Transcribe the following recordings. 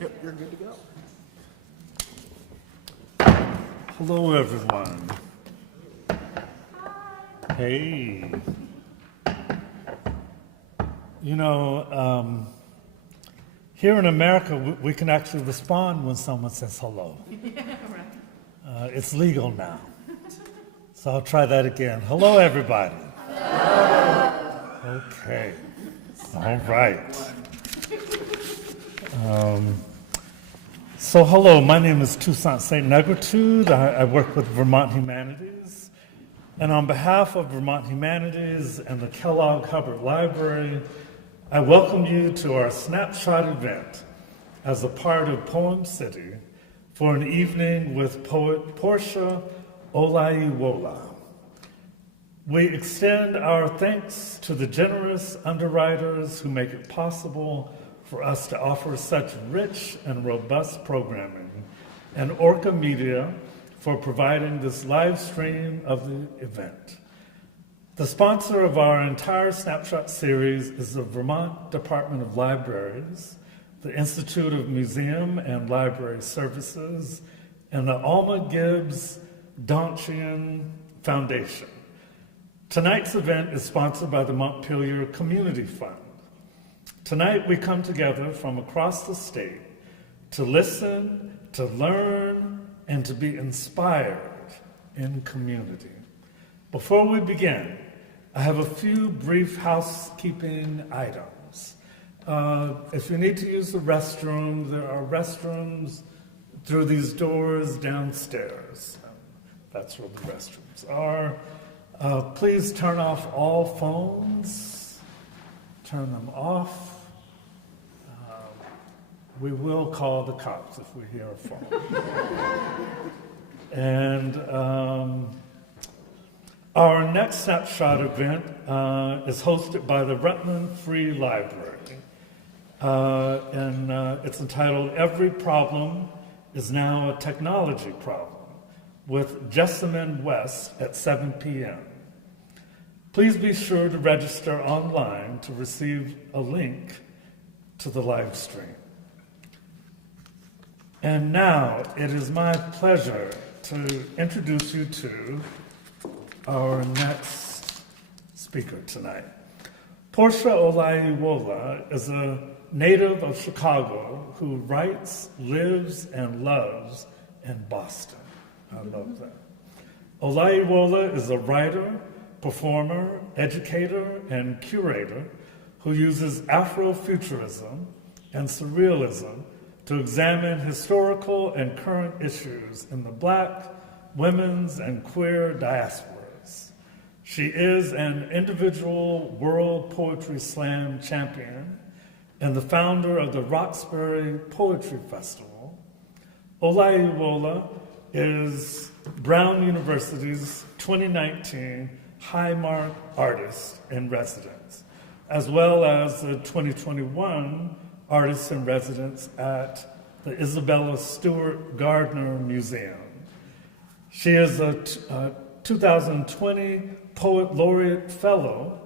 Yep, you're good to go. Hello, everyone. Hey. You know, here in America, we can actually respond when someone says hello. Yeah, right. It's legal now. So I'll try that again. Hello, everybody. Hello. Okay. All right. So hello, my name is Toussaint St. Negritude. I work with Vermont Humanities. And on behalf of Vermont Humanities and the Kellogg Hubbard Library, I welcome you to our Snapshot event as a part of PoemCity for an evening with poet Porsha Olayiwola. We extend our thanks to the generous underwriters who make it possible for us to offer such rich and robust programming, and Orca Media for providing this live stream of the event. The sponsor of our entire Snapshot series is the Vermont Department of Libraries, the Institute of Museum and Library Services, and the Alma Gibbs Donchian Foundation. Tonight's event is sponsored by the Montpelier Community Fund. Tonight we come together from across the state to listen, to learn, and to be inspired in community. Before we begin, I have a few brief housekeeping items. If you need to use the restroom, there are restrooms through these doors downstairs. That's where the restrooms are. Please turn off all phones. Turn them off. We will call the cops if we hear a phone. And our next Snapshot event is hosted by the Rutland Free Library. And it's entitled Every Problem is Now a Technology Problem, with Jessamine West at 7 p.m. Please be sure to register online to receive a link to the live stream. And now it is my pleasure to introduce you to our next speaker tonight. Porsha Olayiwola is a native of Chicago who writes, lives, and loves in Boston. I love that. Olayiwola is a writer, performer, educator, and curator who uses Afrofuturism and surrealism to examine historical and current issues in the Black, women's, and queer diasporas. She is an individual World Poetry Slam champion and the founder of the Roxbury Poetry Festival. Olayiwola is Brown University's 2019 Highmark Artist in Residence, as well as the 2021 Artist in Residence at the Isabella Stewart Gardner Museum. She is a 2020 Poet Laureate Fellow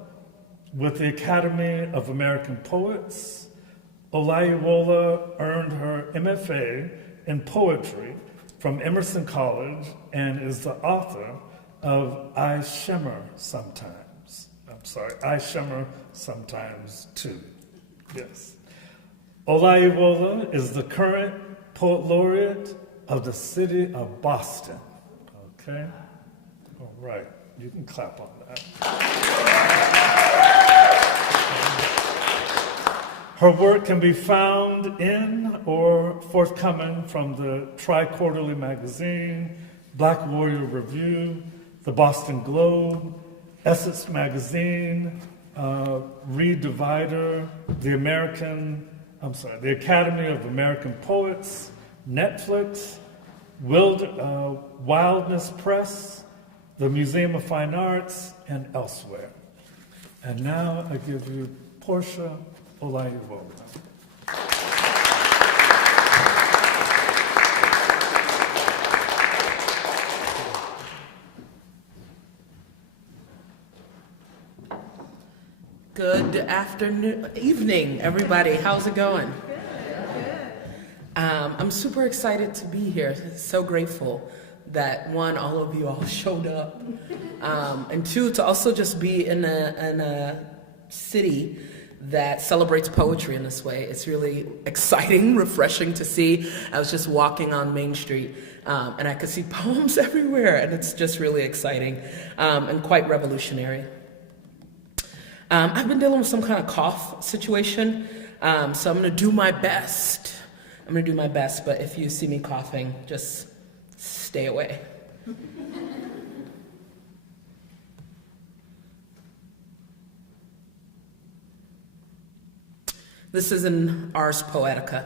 with the Academy of American Poets. Olayiwola earned her MFA in poetry from Emerson College and is the author of I Shimmer Sometimes. I Shimmer Sometimes Too. Yes. Olayiwola is the current Poet Laureate of the city of Boston. Okay? All right. You can clap on that. Her work can be found in or forthcoming from the Tri-Quarterly Magazine, Black Warrior Review, the Boston Globe, Essex Magazine, Read Divider, the Academy of American Poets, Netflix, Wildness Press, the Museum of Fine Arts, and elsewhere. And now I give you Porsha Olayiwola. Good evening, everybody. How's it going? I'm super excited to be here. So grateful that one, all of you all showed up, and two, to also just be in a city that celebrates poetry in this way. It's really exciting, refreshing to see. I was just walking on Main Street, and I could see poems everywhere, and it's just really exciting and quite revolutionary. I've been dealing with some kind of cough situation, so I'm gonna do my best. But if you see me coughing, just stay away. This is an Ars Poetica.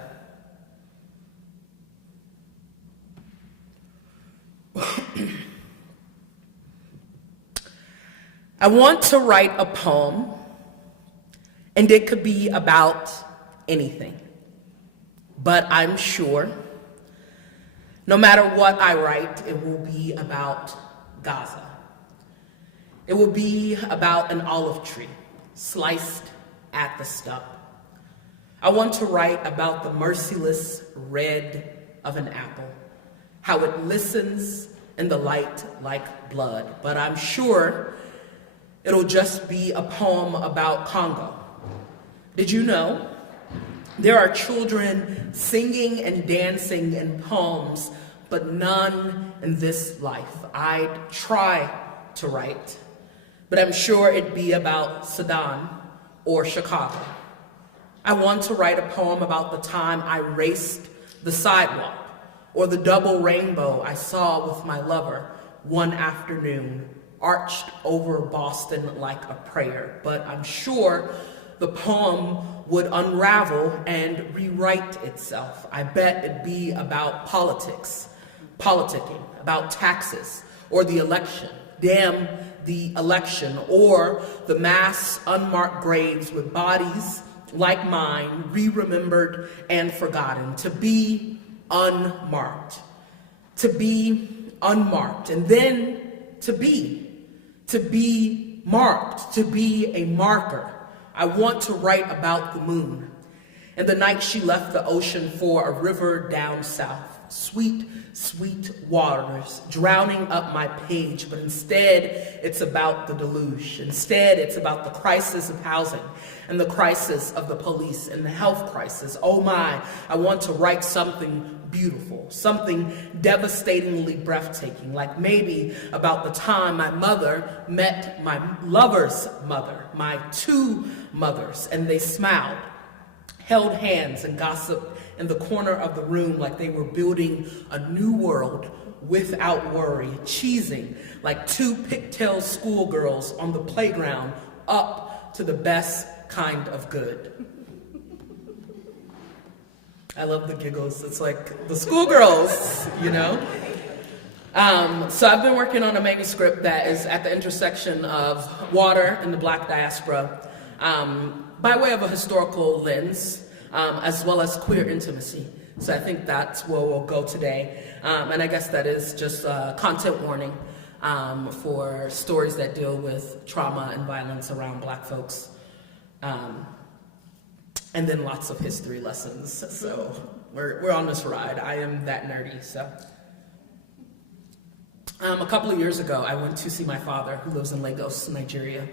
I want to write a poem, and it could be about anything. But I'm sure, no matter what I write, it will be about Gaza. It will be about an olive tree, sliced at the stump. I want to write about the merciless red of an apple, how it listens in the light like blood. But I'm sure it'll just be a poem about Congo. Did you know there are children singing and dancing in poems, but none in this life? I'd try to write, but I'm sure it'd be about Sudan or Chicago. I want to write a poem about the time I raced the sidewalk, or the double rainbow I saw with my lover one afternoon, arched over Boston like a prayer. But I'm sure the poem would unravel and rewrite itself. I bet it'd be about politics, politicking, about taxes, or the election. Damn the election, or the mass unmarked graves with bodies like mine, re-remembered and forgotten. To be unmarked, and then to be marked, to be a marker. I want to write about the moon and the night she left the ocean for a river down south. Sweet, sweet waters drowning up my page, but instead it's about the deluge. Instead it's about the crisis of housing and the crisis of the police and the health crisis. Oh my, I want to write something beautiful, something devastatingly breathtaking, like maybe about the time my mother met my lover's mother, my two mothers, and they smiled, held hands, and gossiped in the corner of the room like they were building a new world without worry, cheesing like two pigtail schoolgirls on the playground up to the best kind of good. I love the giggles. It's like the schoolgirls, you know? So I've been working on a manuscript that is at the intersection of water and the Black diaspora by way of a historical lens, as well as queer intimacy. So I think that's where we'll go today. And I guess that is just a content warning for stories that deal with trauma and violence around Black folks. And then lots of history lessons. So we're on this ride. I am that nerdy, so. A couple of years ago, I went to see my father, who lives in Lagos, Nigeria.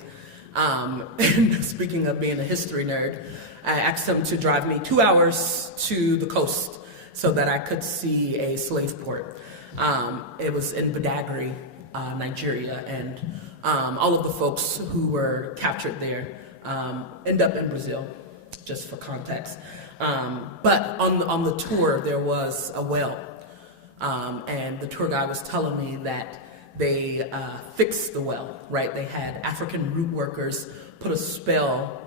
And speaking of being a history nerd, I asked him to drive me 2 hours to the coast so that I could see a slave port. It was in Badagry, Nigeria, and all of the folks who were captured there end up in Brazil, just for context. But on the tour, there was a well, and the tour guide was telling me that they fixed the well, right? They had African root workers put a spell,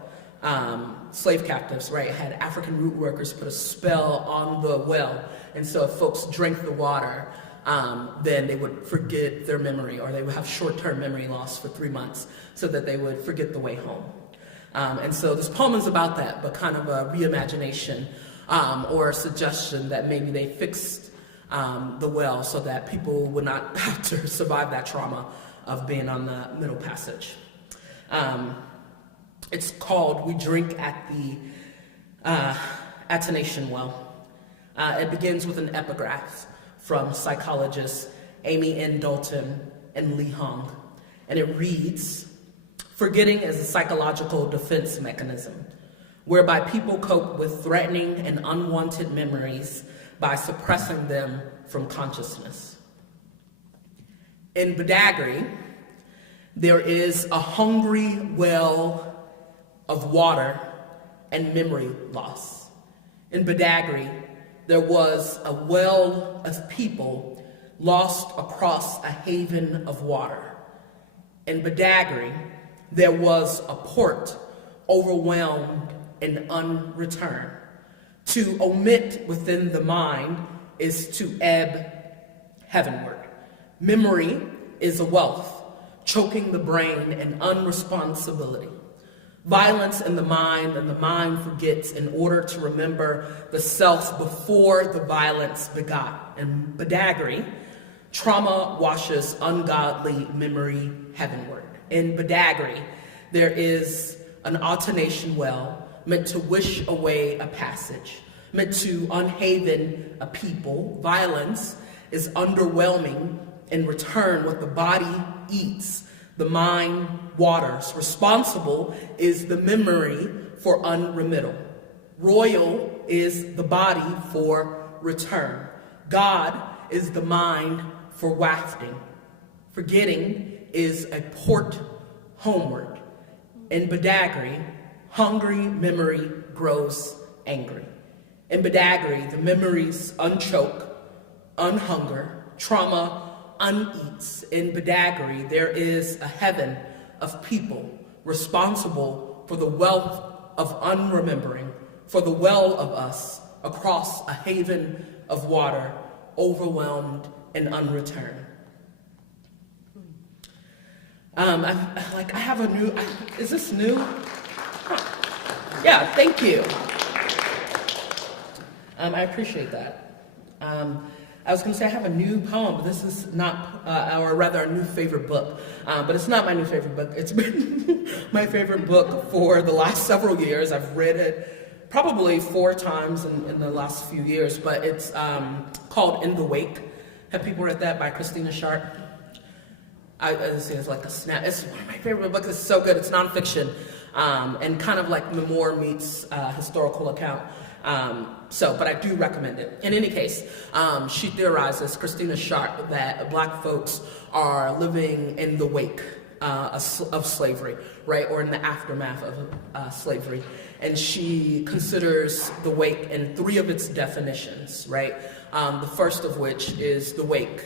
slave captives, right? Had African root workers put a spell on the well. And so if folks drank the water, then they would forget their memory, or they would have short-term memory loss for 3 months so that they would forget the way home. And so this poem is about that, but kind of a reimagination or a suggestion that maybe they fixed the well so that people would not have to survive that trauma of being on the Middle Passage. It's called We Drink at the Attenation Well. It begins with an epigraph from psychologists Amy N. Dalton and Lee Hong, and it reads, "Forgetting is a psychological defense mechanism whereby people cope with threatening and unwanted memories by suppressing them from consciousness." In Badagry, there is a hungry well of water and memory loss. In Badagry, there was a well of people lost across a haven of water. In Badagry, there was a port overwhelmed and unreturned. To omit within the mind is to ebb heavenward. Memory is a wealth, choking the brain in unresponsibility. Violence in the mind, and the mind forgets in order to remember the self before the violence begot. In Badagry, trauma washes ungodly memory heavenward. In Badagry, there is an alternation well meant to wish away a passage, meant to unhaven a people. Violence is underwhelming. In return, what the body eats, the mind waters. Responsible is the memory for unremittal. Royal is the body for return. God is the mind for wafting. Forgetting is a port homeward. In Badagry, hungry memory grows angry. In Badagry, the memories unchoke, unhunger, trauma uneats. In Badagry, there is a heaven of people responsible for the wealth of unremembering, for the well of us across a haven of water, overwhelmed and unreturned. I have a new, is this new? Yeah, thank you. I appreciate that. I was going to say I have a new poem, but this is not, or rather a new favorite book. But it's not my new favorite book. It's been my favorite book for the last several years. I've read it probably 4 times in the last few years, but it's called In the Wake. Have people read that by Christina Sharp? I say it's like a snap. It's one of my favorite books. It's so good. It's nonfiction, and kind of like memoir meets historical account. But I do recommend it. In any case, she theorizes, Christina Sharp, that Black folks are living in the wake of slavery, right, or in the aftermath of slavery. And she considers the wake in 3 of its definitions, right? The first of which is the wake,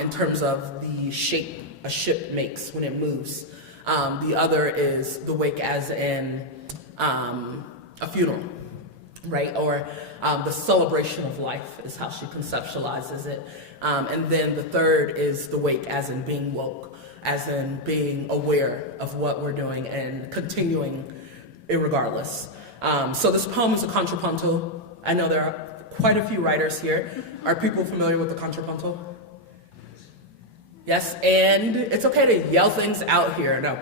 in terms of the shape a ship makes when it moves. The other is the wake as in a funeral, right? Or the celebration of life is how she conceptualizes it. And then the third is the wake as in being woke, as in being aware of what we're doing and continuing irregardless. So this poem is a contrapunto. I know there are quite a few writers here. Are people familiar with the contrapunto? Yes, and it's okay to yell things out here. No.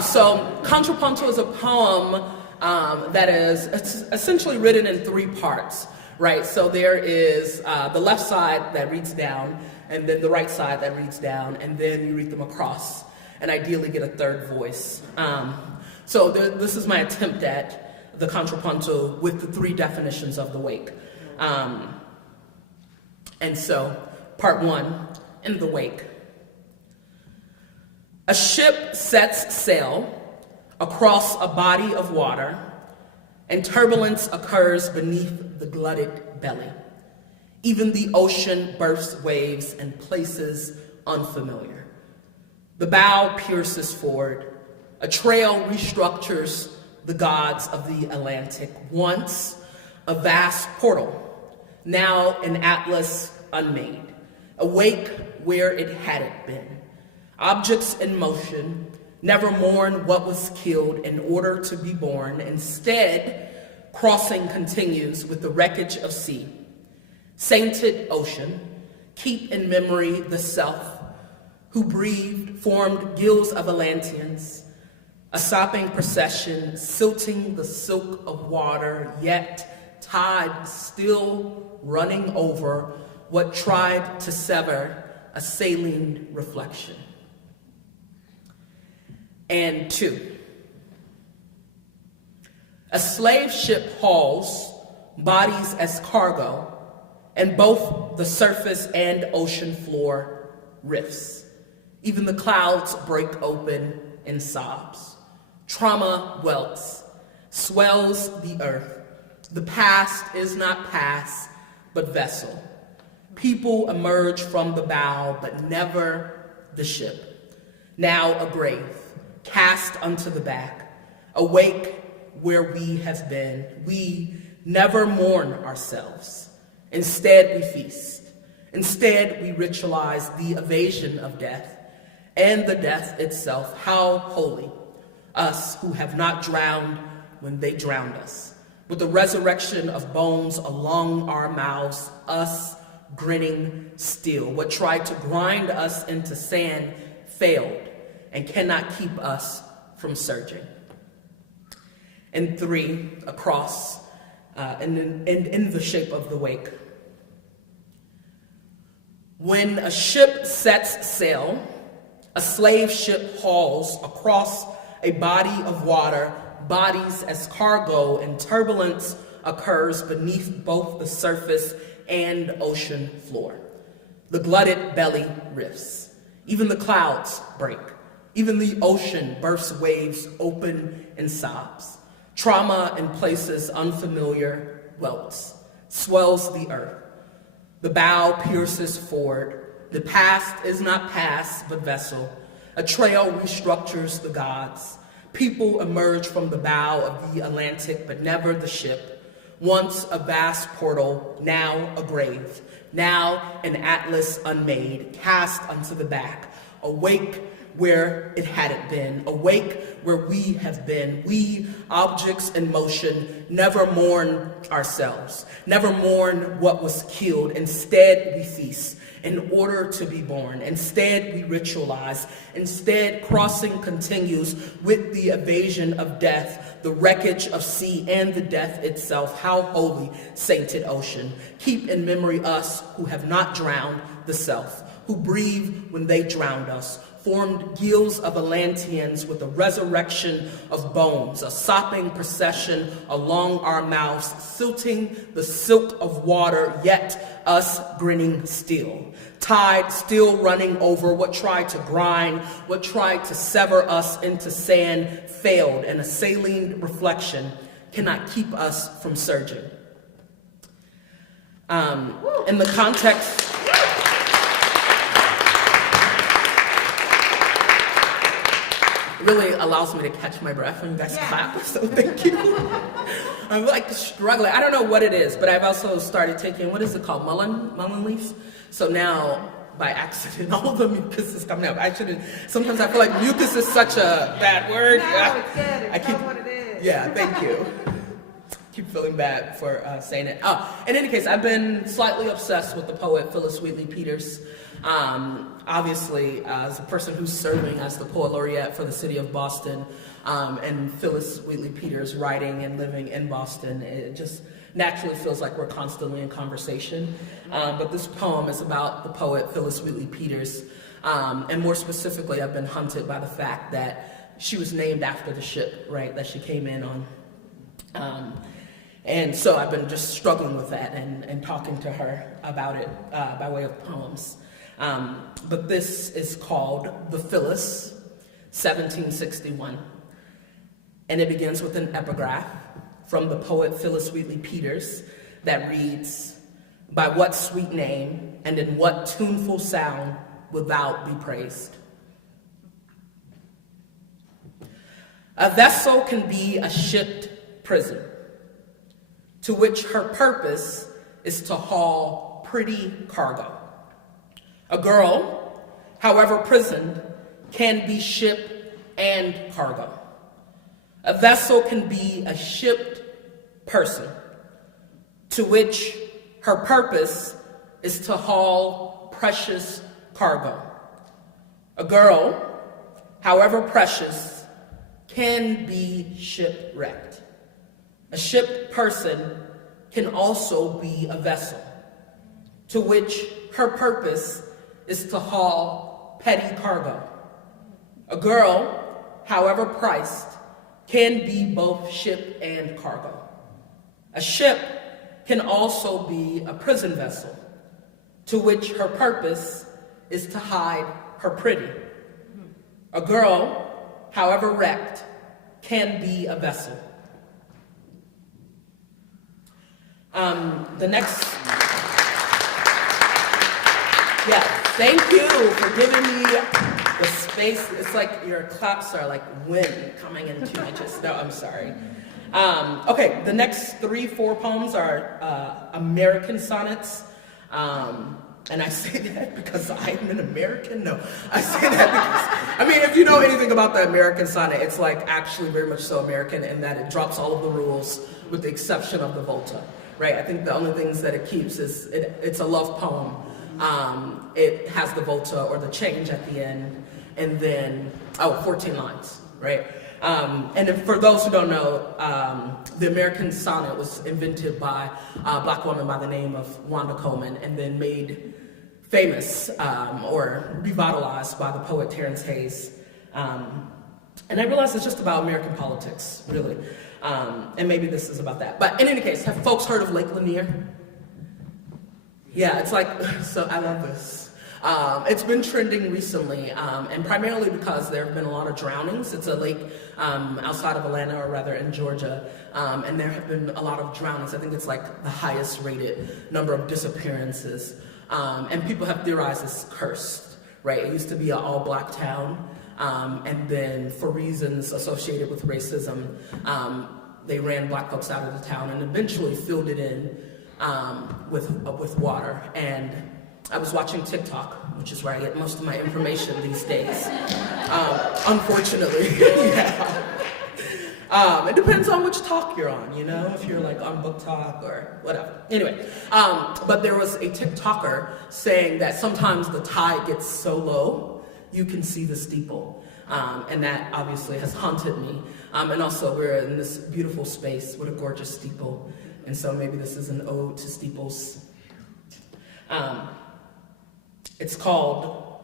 So contrapunto is a poem it's essentially written in 3 parts, right? So there is the left side that reads down, and then the right side that reads down, and then you read them across, and ideally get a third voice. This is my attempt at the contrapunto with the 3 definitions of the wake. And so, part 1, in the wake. A ship sets sail across a body of water, and turbulence occurs beneath the glutted belly. Even the ocean bursts waves in places unfamiliar. The bow pierces forward. A trail restructures the gods of the Atlantic. Once a vast portal, now an atlas unmade. A wake where it hadn't been. Objects in motion never mourn what was killed in order to be born. Instead, crossing continues with the wreckage of sea. Sainted ocean, keep in memory the self who breathed, formed gills of Atlanteans, a sopping procession, silting the silk of water, yet tide still running over what tried to sever a saline reflection. And 2, a slave ship hauls bodies as cargo, and both the surface and ocean floor rifts. Even the clouds break open in sobs. Trauma welts, swells the earth. The past is not past, but vessel. People emerge from the bow, but never the ship. Now a grave, cast unto the back, awake where we have been. We never mourn ourselves. Instead, we feast. Instead, we ritualize the evasion of death and the death itself. How holy, us who have not drowned when they drowned us. With the resurrection of bones along our mouths, us grinning still. What tried to grind us into sand failed and cannot keep us from surging. And 3, across in the shape of the wake. When a ship sets sail, a slave ship hauls across a body of water, bodies as cargo, and turbulence occurs beneath both the surface and ocean floor. The glutted belly rifts. Even the clouds break. Even the ocean bursts waves open and sobs. Trauma in places unfamiliar welts, swells the earth. The bow pierces forward. The past is not past, but vessel. A trail restructures the gods. People emerge from the bow of the Atlantic, but never the ship. Once a vast portal, now a grave. Now an atlas unmade, cast unto the back. Awake where it hadn't been, awake where we have been. We, objects in motion, never mourn ourselves, never mourn what was killed. Instead, we feast in order to be born. Instead, we ritualize. Instead, crossing continues with the evasion of death, the wreckage of sea, and the death itself. How holy, sainted ocean. Keep in memory us who have not drowned the self, who breathe when they drowned us, formed gills of Atlanteans with a resurrection of bones, a sopping procession along our mouths, silting the silk of water, yet us grinning still. Tide still running over what tried to grind, what tried to sever us into sand, failed, and a saline reflection cannot keep us from surging. In the context... really allows me to catch my breath when you guys clap, so thank you. I'm like struggling. I don't know what it is, but I've also started taking, what is it called, mullein leaves? So now, by accident, all the mucus is coming out. Sometimes I feel like mucus is such a bad word. No, it's good. It's not what it is. Yeah, thank you. Keep feeling bad for saying it. In any case, I've been slightly obsessed with the poet Phyllis Wheatley Peters. Obviously, as a person who's serving as the poet laureate for the city of Boston, and Phyllis Wheatley Peters writing and living in Boston, it just naturally feels like we're constantly in conversation. But this poem is about the poet Phyllis Wheatley Peters, and more specifically, I've been hunted by the fact that she was named after the ship, right, that she came in on. And so I've been just struggling with that and talking to her about it by way of poems. But this is called The Phyllis, 1761. And it begins with an epigraph from the poet Phyllis Wheatley Peters that reads, "By what sweet name and in what tuneful sound wilt thou be praised? A vessel can be a shipped prison, to which her purpose is to haul pretty cargo. A girl, however prisoned, can be ship and cargo. A vessel can be a shipped person, to which her purpose is to haul precious cargo. A girl, however precious, can be shipwrecked. A shipped person can also be a vessel, to which her purpose is to haul petty cargo. A girl, however priced, can be both ship and cargo. A ship can also be a prison vessel, to which her purpose is to hide her pretty. A girl, however wrecked, can be a vessel. The next, yeah, thank you for giving me the space. It's like your claps are like wind coming into my chest. No, I'm sorry. Okay, the next 4 poems are American sonnets. And I say that because I'm an American? No, I say that because, I mean, if you know anything about the American sonnet, it's like actually very much so American in that it drops all of the rules with the exception of the volta, right? I think the only things that it keeps is, it's a love poem. It has the volta or the change at the end, and then, 14 lines, right? And then for those who don't know, the American sonnet was invented by a black woman by the name of Wanda Coleman and then made famous or revitalized by the poet Terrence Hayes. And I realized it's just about American politics, really. And maybe this is about that. But in any case, have folks heard of Lake Lanier? Yeah, it's like, so I love this. It's been trending recently, and primarily because there have been a lot of drownings. It's a lake outside of Atlanta, or rather in Georgia, and there have been a lot of drownings. I think it's like the highest rated number of disappearances, and people have theorized it's cursed, right? It used to be an all-black town, and then for reasons associated with racism, they ran black folks out of the town and eventually filled it in with water. And I was watching TikTok, which is where I get most of my information these days. Unfortunately, yeah. It depends on which talk you're on, you know, if you're like on Book Talk or whatever. Anyway, but there was a TikToker saying that sometimes the tide gets so low, you can see the steeple. And that obviously has haunted me. And also we're in this beautiful space with a gorgeous steeple. And so maybe this is an ode to steeples. It's called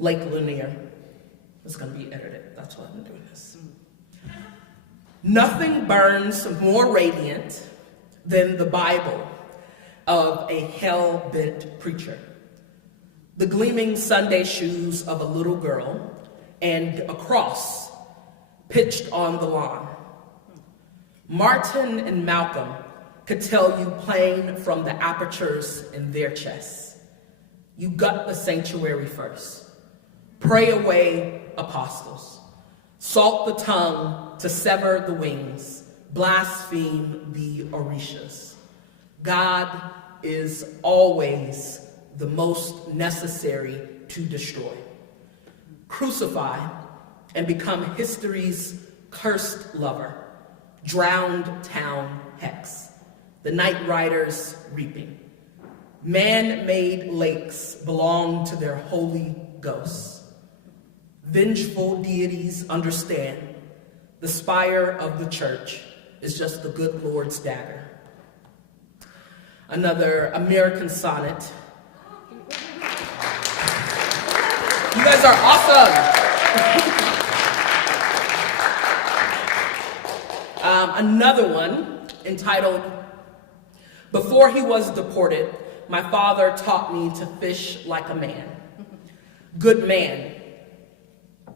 Lake Lanier. It's going to be edited. That's why I'm doing this. Nothing burns more radiant than the Bible of a hell-bent preacher. The gleaming Sunday shoes of a little girl and a cross pitched on the lawn. Martin and Malcolm could tell you plain from the apertures in their chests. You gut the sanctuary first. Pray away apostles. Salt the tongue to sever the wings. Blaspheme the orishas. God is always the most necessary to destroy. Crucify and become history's cursed lover. Drowned town hex. The night riders reaping. Man-made lakes belong to their holy ghosts. Vengeful deities understand the spire of the church is just the good Lord's dagger. Another American sonnet. You guys are awesome. Another one entitled, Before He Was Deported, My Father Taught Me to Fish Like a Man. Good man,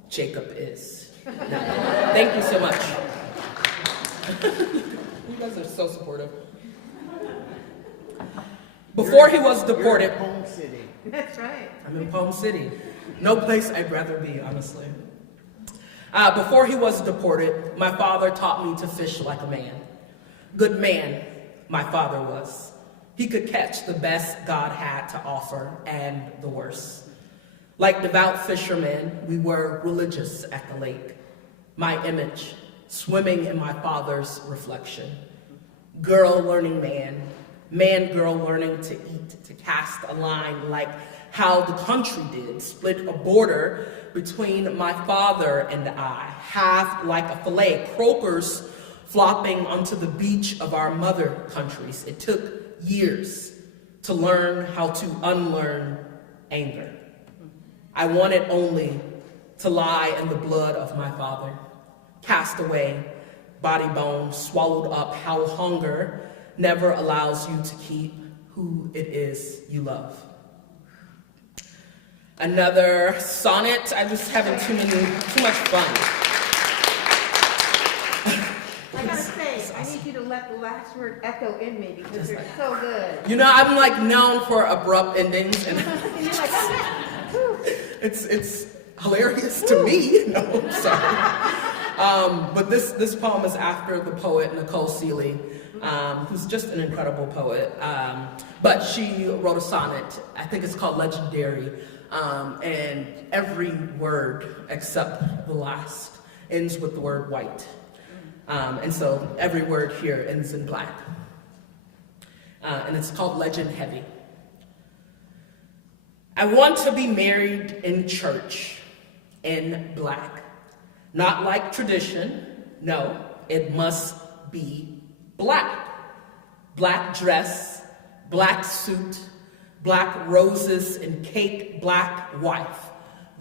Jacob is. Thank you so much. You guys are so supportive. Before he was deported. You're in PoemCity. That's right. I'm in PoemCity. No place I'd rather be, honestly. Before he was deported, my father taught me to fish like a man. Good man, my father was. He could catch the best God had to offer and the worst. Like devout fishermen, we were religious at the lake. My image, swimming in my father's reflection. Girl learning man, man girl learning to eat, to cast a line like how the country did, split a border between my father and I, half like a fillet, croakers flopping onto the beach of our mother countries. It took years to learn how to unlearn anger. I wanted only to lie in the blood of my father, cast away, body bones swallowed up, how hunger never allows you to keep who it is you love. Another sonnet. I'm just having too much fun. I gotta say, I need you to let the last word echo in me because they're so good. You know, I'm like known for abrupt endings, and And you're like, oh, it's hilarious to me. No, I'm sorry. But this poem is after the poet Nicole Seeley, who's just an incredible poet. But she wrote a sonnet. I think it's called Legendary. And every word except the last ends with the word white. And so every word here ends in black. And it's called Legend Heavy. I want to be married in church in black. Not like tradition, no, it must be black. Black dress, black suit, black roses and cake, black wife.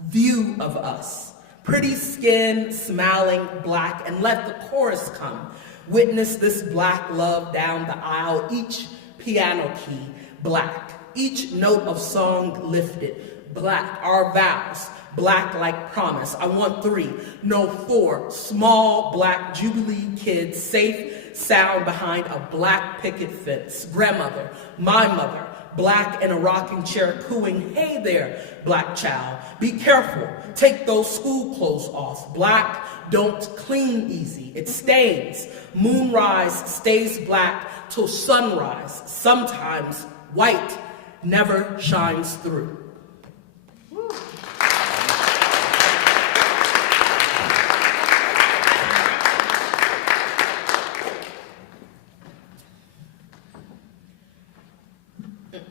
View of us. Pretty skin, smiling black, and let the chorus come. Witness this black love down the aisle, each piano key, black. Each note of song lifted, black. Our vows, black like promise. I want 3, no 4, small black Jubilee kids, safe, sound behind a black picket fence. Grandmother, my mother, black in a rocking chair cooing, hey there, black child, be careful, take those school clothes off. Black don't clean easy, it stains. Moonrise stays black till sunrise. Sometimes white never shines through.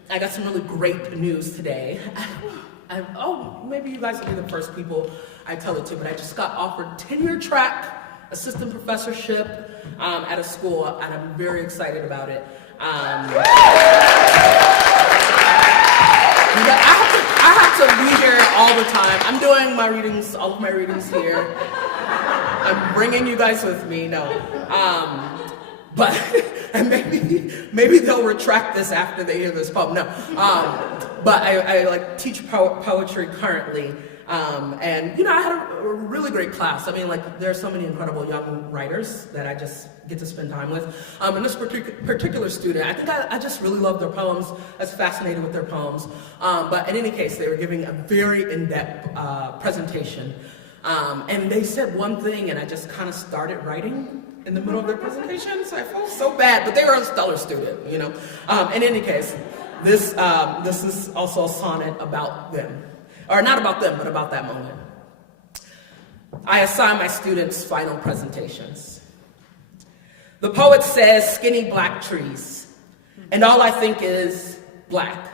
I got some really great news today. Maybe you guys will be the first people I tell it to, but I just got offered tenure track assistant professorship at a school, and I'm very excited about it. I have to be here all the time. I'm doing my readings, all of my readings here. I'm bringing you guys with me, but and maybe they'll retract this after they hear this poem. No, but I like teach poetry currently, and I had a really great class. I mean, like there are so many incredible young writers that I just get to spend time with. And this particular student, I think I just really love their poems. I was fascinated with their poems. But in any case, they were giving a very in-depth presentation, and they said one thing, and I just kind of started writing in the middle of their presentation, so I felt so bad, but they were a stellar student, In any case, this is also a sonnet about them. Or not about them, but about that moment. I assign my students final presentations. The poet says, skinny black trees, and all I think is black.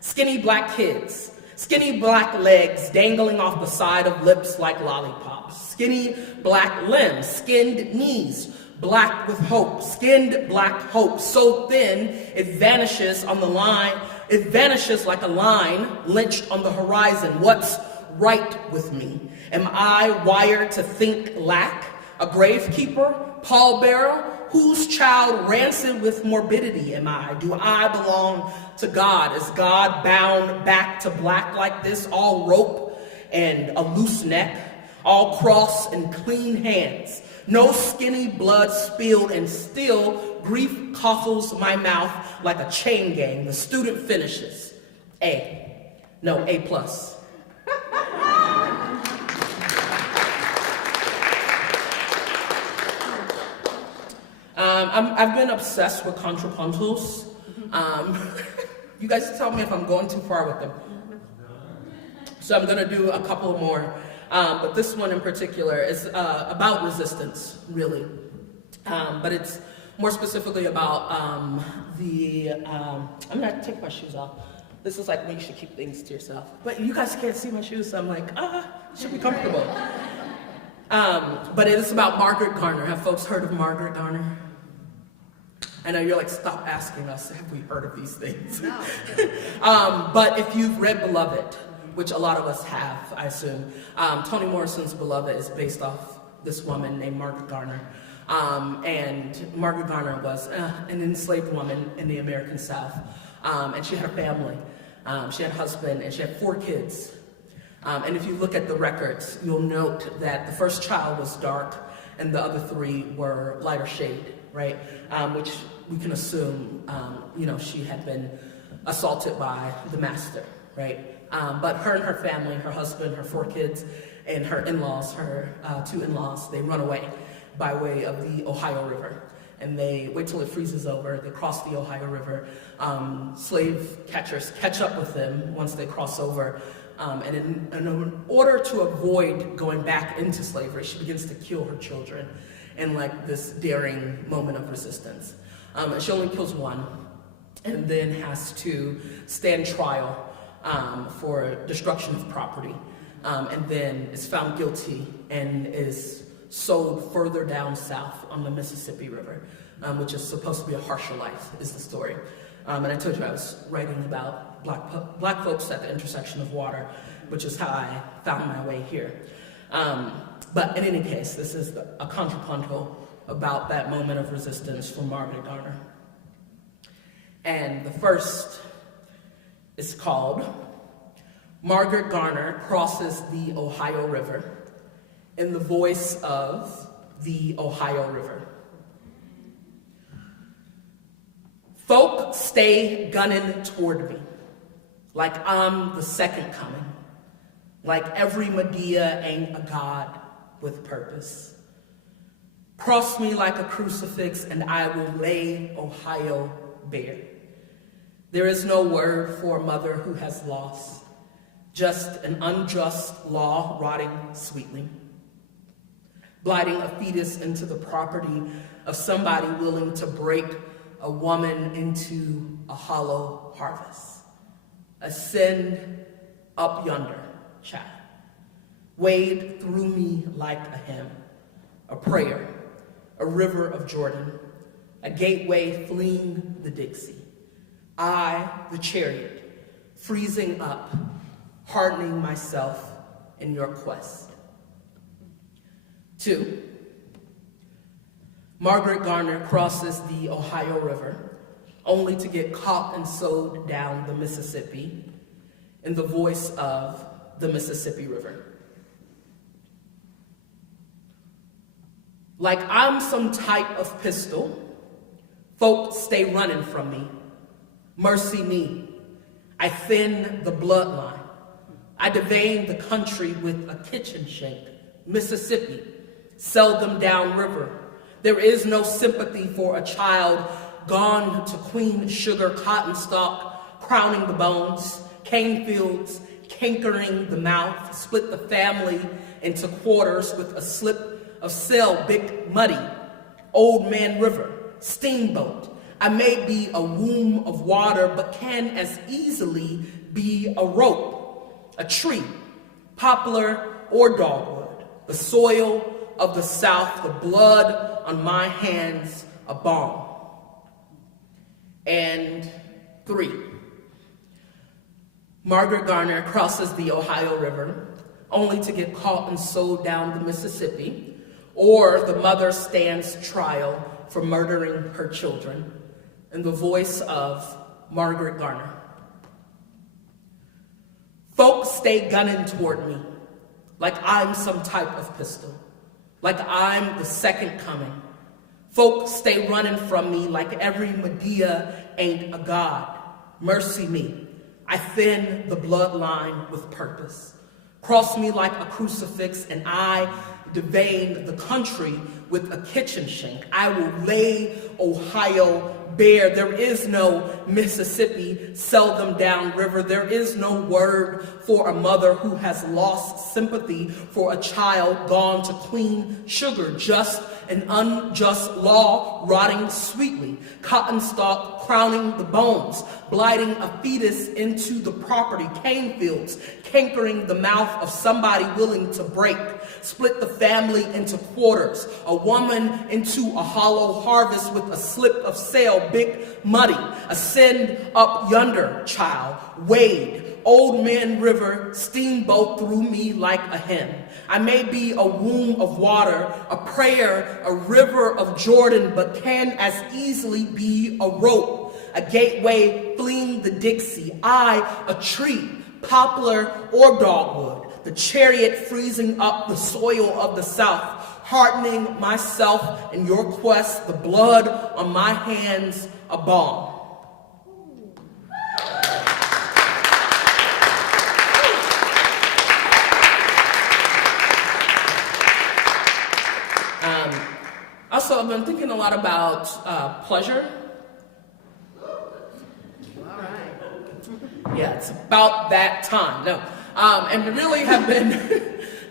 Skinny black kids, skinny black legs dangling off the side of lips like lollipops. Skinny black limbs, skinned knees, black with hope, skinned black hope, so thin it vanishes on the line, it vanishes like a line lynched on the horizon. What's right with me? Am I wired to think lack? A gravekeeper, pallbearer? Whose child rancid with morbidity am I? Do I belong to God? Is God bound back to black like this, all rope and a loose neck? All cross and clean hands, no skinny blood spilled, and still grief coffles my mouth like a chain gang. The student finishes. A plus. I've been obsessed with contrapuntals. You guys tell me if I'm going too far with them. So I'm gonna do a couple more. But this one in particular is about resistance, really. But it's more specifically about I'm gonna take my shoes off. This is like when you should keep things to yourself. But you guys can't see my shoes, so I'm like, should be comfortable. But it is about Margaret Garner. Have folks heard of Margaret Garner? I know you're like, stop asking us, have we heard of these things? No. But if you've read Beloved, which a lot of us have, I assume, Toni Morrison's Beloved is based off this woman named Margaret Garner. And Margaret Garner was an enslaved woman in the American South. And she had a family. She had a husband, and she had 4 kids. And if you look at the records, you'll note that the first child was dark, and the other 3 were lighter shade, right? Which we can assume, she had been assaulted by the master, right? But her and her family, her husband, her 4 kids, and her in-laws, her 2 in-laws, they run away by way of the Ohio River. And they wait till it freezes over, they cross the Ohio River. Slave catchers catch up with them once they cross over. And in order to avoid going back into slavery, she begins to kill her children in like this daring moment of resistance. And she only kills 1, and then has to stand trial for destruction of property, and then is found guilty and is sold further down south on the Mississippi River, which is supposed to be a harsher life, is the story. And I told you I was writing about black folks at the intersection of water, which is how I found my way here. But in any case, this is a contrapuntal about that moment of resistance for Margaret Garner. And the first is called Margaret Garner Crosses the Ohio River in the voice of the Ohio River. Folk stay gunning toward me like I'm the second coming, like every Medea ain't a god with purpose. Cross me like a crucifix and I will lay Ohio bare. There is no word for a mother who has lost, just an unjust law rotting sweetly, blighting a fetus into the property of somebody willing to break a woman into a hollow harvest. Ascend up yonder, child. Wade through me like a hymn, a prayer, a river of Jordan, a gateway fleeing the Dixie. I, the chariot, freezing up, hardening myself in your quest. 2. Margaret Garner crosses the Ohio River, only to get caught and sold down the Mississippi in the voice of the Mississippi River. Like I'm some type of pistol, folk stay running from me. Mercy me, I thin the bloodline. I devein the country with a kitchen shank. Mississippi, sell them downriver. There is no sympathy for a child gone to Queen Sugar cotton stalk, crowning the bones, cane fields, cankering the mouth, split the family into quarters with a slip of sail, big muddy, old man river, steamboat. I may be a womb of water, but can as easily be a rope, a tree, poplar or dogwood, the soil of the South, the blood on my hands, a balm. And 3. Margaret Garner crosses the Ohio River, only to get caught and sold down the Mississippi, or the mother stands trial for murdering her children, in the voice of Margaret Garner. Folks stay gunning toward me like I'm some type of pistol, like I'm the second coming. Folks stay running from me like every Medea ain't a god. Mercy me, I thin the bloodline with purpose. Cross me like a crucifix and I devein the country with a kitchen shank. I will lay Ohio bare. There is no Mississippi, sell them down river. There is no word for a mother who has lost sympathy for a child gone to Queen Sugar, just an unjust law rotting sweetly, cotton stalk crowning the bones, blighting a fetus into the property, cane fields, cankering the mouth of somebody willing to break, split the family into quarters, a woman into a hollow harvest with a slip of sail, big muddy, ascend up yonder, child, wade, Old Man River, steamboat through me like a hen. I may be a womb of water, a prayer, a river of Jordan, but can as easily be a rope, a gateway fleeing the Dixie. I, a tree, poplar or dogwood, the chariot freezing up the soil of the South, hardening myself in your quest, the blood on my hands a balm. Also, I've been thinking a lot about pleasure. Yeah, it's about that time. No, and really have been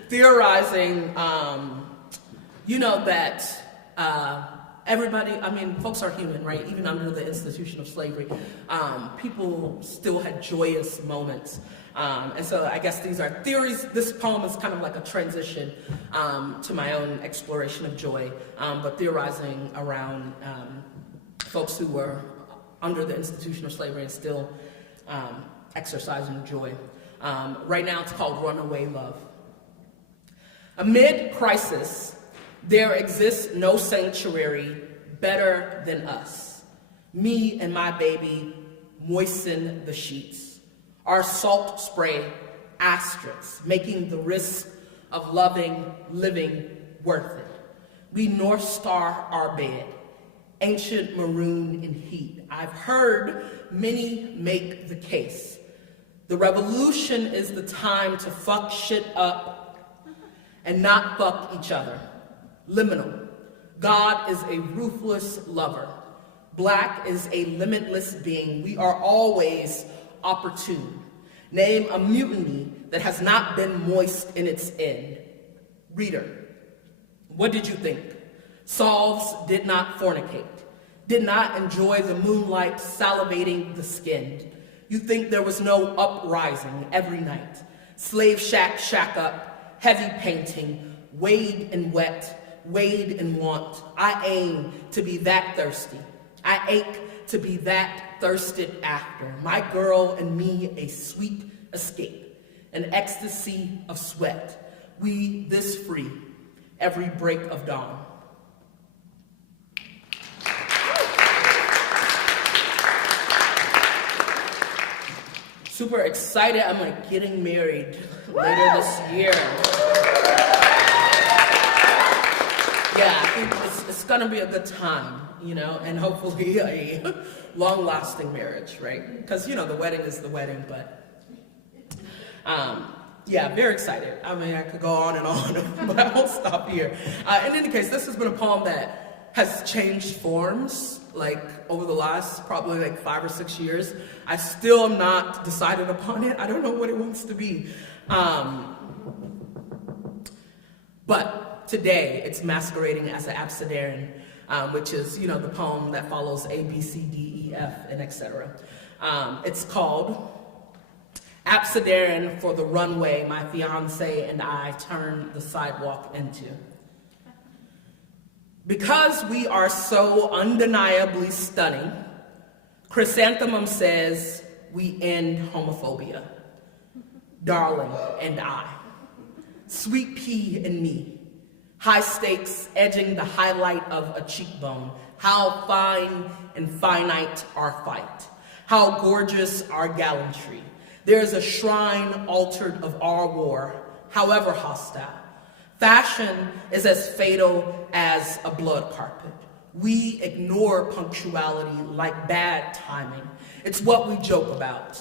theorizing, that everybody, folks are human, right? Even under the institution of slavery, people still had joyous moments. And so I guess these are theories. This poem is kind of like a transition to my own exploration of joy, but theorizing around folks who were under the institution of slavery and still exercising joy. Right now it's called Runaway Love. Amid crisis, there exists no sanctuary better than us. Me and my baby moisten the sheets. Our salt spray asterisks, making the risk of living worth it. We North Star our bed, ancient maroon in heat. I've heard many make the case. The revolution is the time to fuck shit up and not fuck each other. Liminal. God is a ruthless lover. Black is a limitless being. We are always opportune. Name a mutiny that has not been moist in its end. Reader, what did you think? Solves did not fornicate, did not enjoy the moonlight salivating the skinned. You think there was no uprising every night. Slave shack up, heavy painting, wade and wet, wade and want. I aim to be that thirsty. I ache to be that thirsted after. My girl and me a sweet escape, an ecstasy of sweat. We this free, every break of dawn. Super excited, I'm getting married later this year. Yeah, I think it's gonna be a good time, and hopefully a long-lasting marriage, right? Because, the wedding is the wedding, but yeah, very excited. I could go on and on, but I won't stop here. In any case, this has been a poem that has changed forms, over the last probably 5 or 6 years. I still am not decided upon it. I don't know what it wants to be. But today, it's masquerading as an abecedarin, which is, the poem that follows A, B, C, D, E, F, and etc. It's called Abecedarin for the Runway My Fiancé and I Turn the Sidewalk Into. Because we are so undeniably stunning, Chrysanthemum says we end homophobia. Darling and I. Sweet pea and me. High stakes edging the highlight of a cheekbone. How fine and finite our fight. How gorgeous our gallantry. There is a shrine altered of our war, however hostile. Fashion is as fatal as a blood carpet. We ignore punctuality like bad timing. It's what we joke about.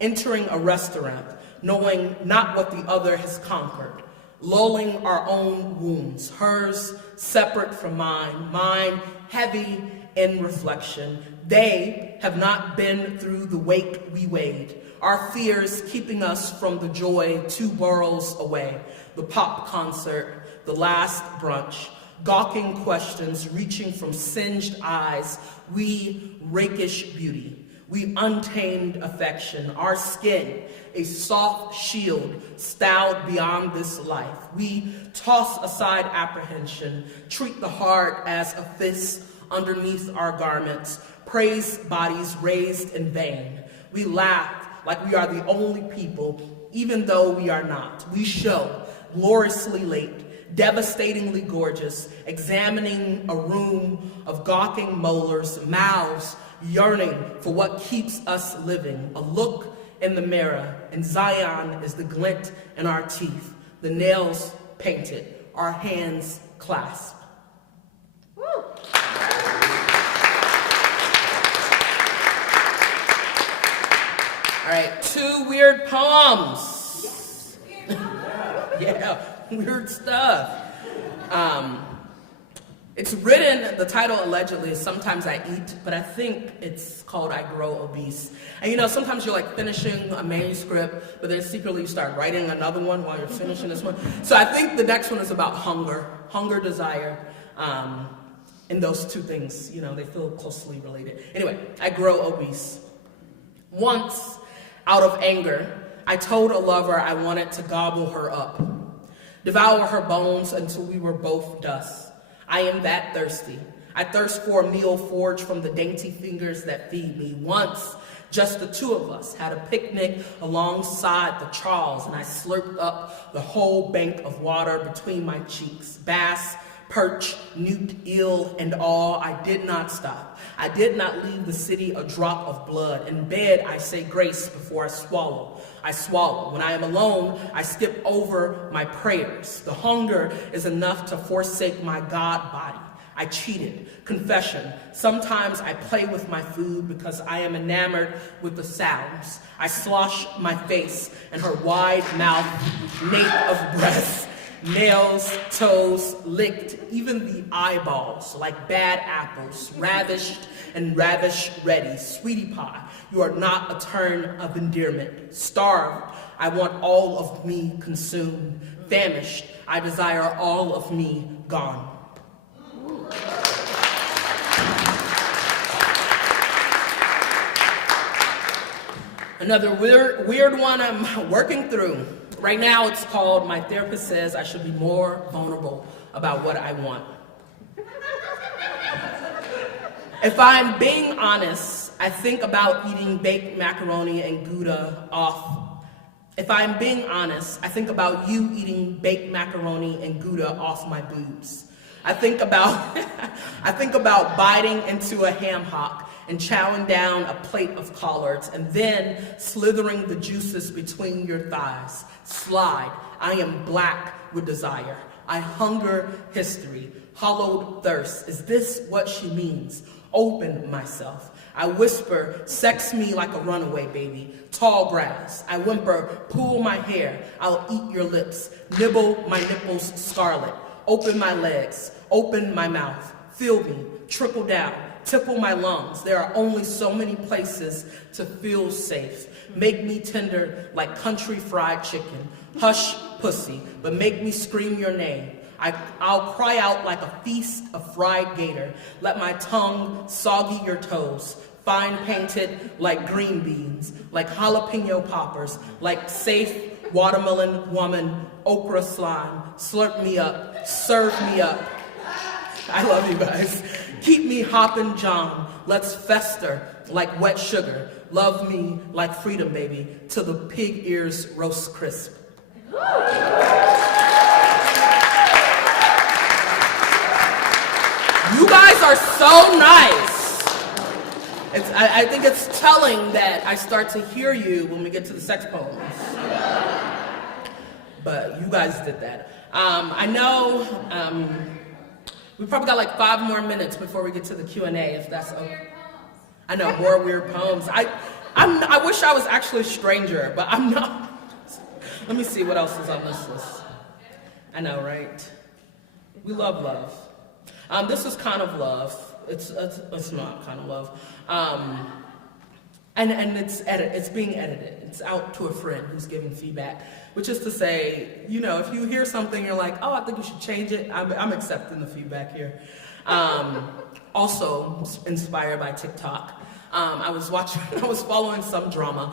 Entering a restaurant, knowing not what the other has conquered. Lulling our own wounds, hers separate from mine heavy in reflection. They have not been through the wake we wade. Our fears keeping us from the joy 2 boroughs away. The pop concert, the last brunch, Gawking questions reaching from singed eyes, we rakish beauty. We untamed affection, our skin, a soft shield styled beyond this life. We toss aside apprehension, treat the heart as a fist underneath our garments, praise bodies raised in vain. We laugh like we are the only people, even though we are not. We show, gloriously late, devastatingly gorgeous, examining a room of gawking molars, mouths, yearning for what keeps us living, a look in the mirror, and Zion is the glint in our teeth, the nails painted, our hands clasped. Woo! All right, 2 weird poems. Yeah, weird stuff. It's written, the title allegedly is Sometimes I Eat, but I think it's called I Grow Obese. And you know, sometimes you're like finishing a manuscript, but then secretly you start writing another one while you're finishing this one. So I think the next one is about hunger, desire, and those two things, you know, they feel closely related. Anyway, I grow obese. Once, out of anger, I told a lover I wanted to gobble her up, devour her bones until we were both dust. I am that thirsty. I thirst for a meal forged from the dainty fingers that feed me. Once, just the two of us had a picnic alongside the Charles, and I slurped up the whole bank of water between my cheeks. Bass, perch, newt, eel, and all, I did not stop. I did not leave the city a drop of blood. In bed, I say grace before I swallow. I swallow. When I am alone, I skip over my prayers. The hunger is enough to forsake my God body. I cheated. Confession. Sometimes I play with my food because I am enamored with the sounds. I slosh my face in her wide mouth, nape of breasts. Nails, toes, licked, even the eyeballs, like bad apples, ravished and ravish ready. Sweetie pie, you are not a turn of endearment. Starved, I want all of me consumed. Famished, I desire all of me gone. Another weird one I'm working through. Right now it's called My Therapist Says I Should Be More Vulnerable About What I Want. If I'm being honest, I think about eating baked macaroni and Gouda off. If I'm being honest, I think about you eating baked macaroni and Gouda off my boobs. I think about biting into a ham hock and chowing down a plate of collards and then slithering the juices between your thighs. Slide. I am black with desire. I hunger history. Hollowed thirst. Is this what she means? Open myself. I whisper, sex me like a runaway baby. Tall grass. I whimper, pull my hair. I'll eat your lips. Nibble my nipples scarlet. Open my legs. Open my mouth. Feel me. Trickle down. Tipple my lungs. There are only so many places to feel safe. Make me tender like country fried chicken. Hush, pussy, but make me scream your name. I'll cry out like a feast of fried gator. Let my tongue soggy your toes. Fine painted like green beans, like jalapeno poppers, like safe watermelon woman, okra slime. Slurp me up, serve me up. I love you guys. Keep me hoppin' John. Let's fester like wet sugar. Love me like freedom, baby, till the pig ears roast crisp. You guys are so nice. I think it's telling that I start to hear you when we get to the sex poems. But you guys did that. I know we probably got like 5 more minutes before we get to the Q&A, if that's okay. I know, more weird poems. I wish I was actually a stranger, but I'm not. Let me see what else is on this list. I know, right? We love love. This is kind of love. It's not kind of love. And it's being edited. It's out to a friend who's giving feedback, which is to say, you know, if you hear something, you're like, oh, I think you should change it. I'm accepting the feedback here. Also inspired by TikTok. I was following some drama,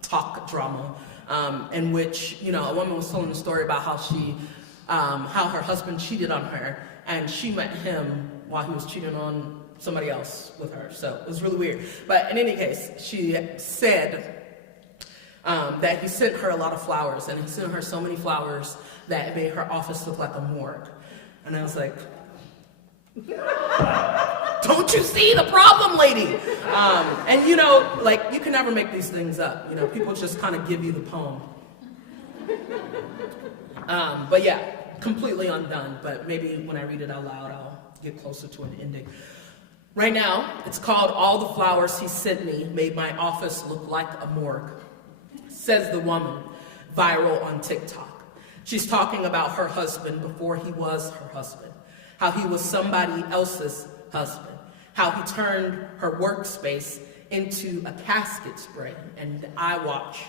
talk drama, in which, you know, a woman was telling a story about how how her husband cheated on her, and she met him while he was cheating on somebody else with her. So it was really weird. But in any case, she said that he sent her a lot of flowers, and he sent her so many flowers that it made her office look like a morgue. And I was like, don't you see the problem, lady? And you know, like, you can never make these things up. You know, people just kind of give you the poem. But yeah, completely undone. But maybe when I read it out loud, I'll get closer to an ending. Right now, it's called All the Flowers He Sent Me Made My Office Look Like a Morgue. Says the woman, viral on TikTok. She's talking about her husband before he was her husband. How he was somebody else's husband. How he turned her workspace into a casket spray, and I watch,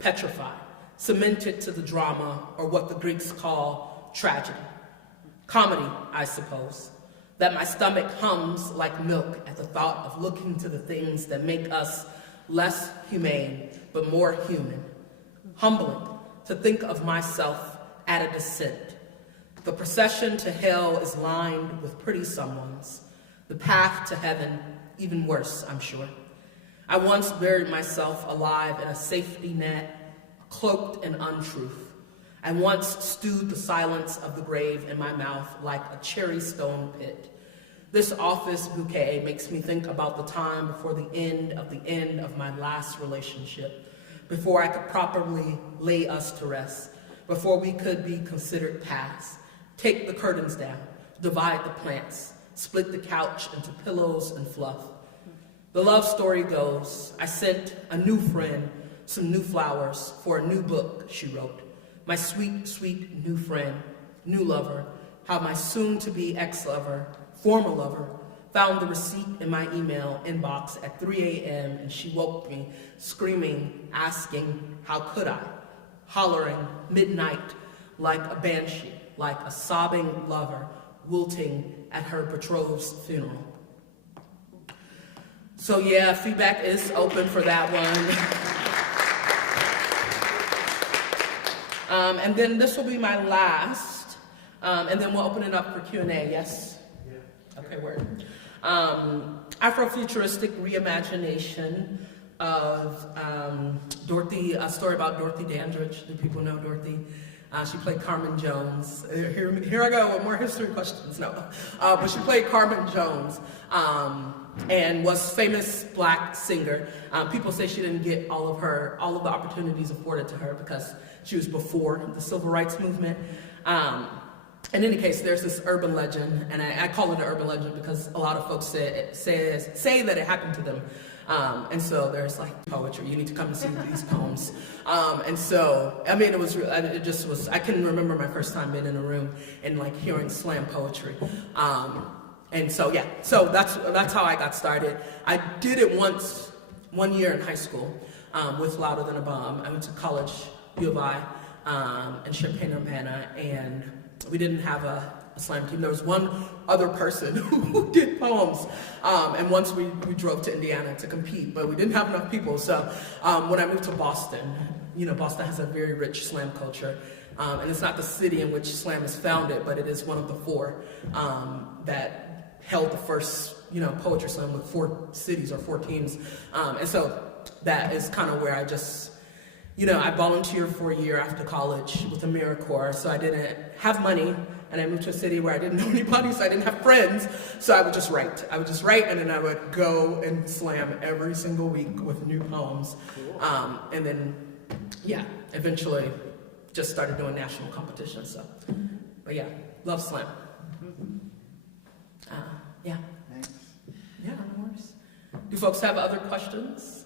petrified, cemented to the drama, or what the Greeks call tragedy. Comedy, I suppose. That my stomach hums like milk at the thought of looking to the things that make us less humane, but more human. Humbling to think of myself at a descent. The procession to hell is lined with pretty someones. The path to heaven, even worse, I'm sure. I once buried myself alive in a safety net, cloaked in untruth. I once stewed the silence of the grave in my mouth like a cherry stone pit. This office bouquet makes me think about the time before the end of my last relationship, before I could properly lay us to rest, before we could be considered past. Take the curtains down, divide the plants, split the couch into pillows and fluff. The love story goes, I sent a new friend some new flowers for a new book she wrote. My sweet, sweet new friend, new lover, how my soon-to-be ex-lover, former lover, found the receipt in my email inbox at 3 a.m. and she woke me, screaming, asking, how could I? Hollering, midnight, like a banshee, like a sobbing lover, wilting at her betrothed's funeral. So yeah, feedback is open for that one. And then this will be my last, and then we'll open it up for Q&A, yes? Yeah. Okay, word. Afrofuturistic reimagination of Dorothy, a story about Dorothy Dandridge. Do people know Dorothy? She played Carmen Jones. Here I go with more history questions. No, but she played Carmen Jones and was famous black singer. People say she didn't get all of the opportunities afforded to her because she was before the civil rights movement. In any case, there's this urban legend, and I call it an urban legend because a lot of folks say that it happened to them. And so there's like poetry. You need to come and see these poems. And so, I mean, it just was, I can remember my first time being in a room and like hearing slam poetry. And so, yeah, so that's how I got started. I did it one year in high school with Louder Than a Bomb. I went to college, U of I, in Champaign-Urbana, and we didn't have a slam team. There was one other person who did poems, and once we drove to Indiana to compete, but we didn't have enough people. So when I moved to Boston, you know, Boston has a very rich slam culture, and it's not the city in which slam is founded, but it is one of the four that held the first, you know, poetry slam with 4 cities or 4 teams, and so that is kind of where I just, you know, I volunteered for a year after college with AmeriCorps, so I didn't have money, and I moved to a city where I didn't know anybody, so I didn't have friends, so I would just write. And then I would go and slam every single week with new poems. Cool. And then, yeah, eventually just started doing national competitions, so. But yeah, love slam. Yeah. Thanks. Yeah, no worries. Do folks have other questions?